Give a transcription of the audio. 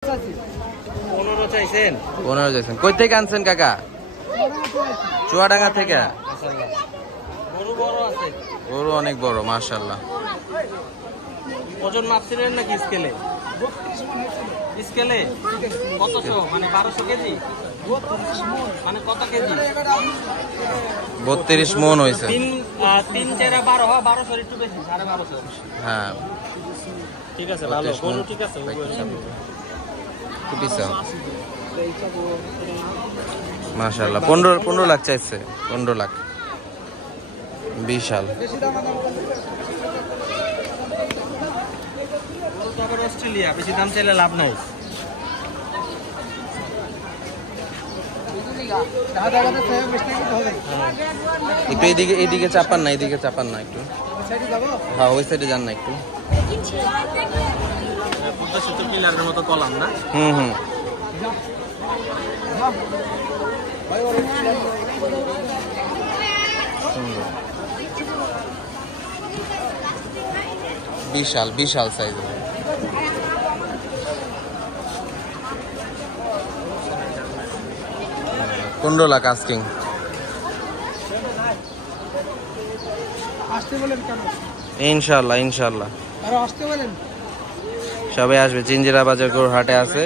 15 চাইছেন? 15 চাইছেন। কই থেকে আনছেন কাকা? চুয়াডাঙ্গা থেকে। গরু বড় আছে? গরু অনেক বড় মাশাআল্লাহ। ওজন মাপছিলেন নাকি স্কেলে? স্কেলে কতশো? মানে 1200 কেজি? মানে কত কেজি? 32 মন হয়েছে। 3 4 12 হয়, 1200 একটু বেশি, 1250। হ্যাঁ ঠিক আছে, ভালো গরু, ঠিক আছে। মাশাআল্লাহ 15 লাখ চাইছে। 15 লাখ বিশাল। অস্ট্রেলিয়া বেশি দাম চাইলে লাভ নাই। একটু এইদিকে চাপান না, এইদিকে চাপান না একটু। হ্যাঁ ওই সাইডে যান না একটু। পিলারের মতো কলাম না? হুম বিশাল বিশাল সাইজ। 15 লাখ আস্কিং। ইনশাল্লাহ ইনশাল্লাহ সবাই আসবে। চিঞ্জিরা বাজার গরুর হাটে আছে।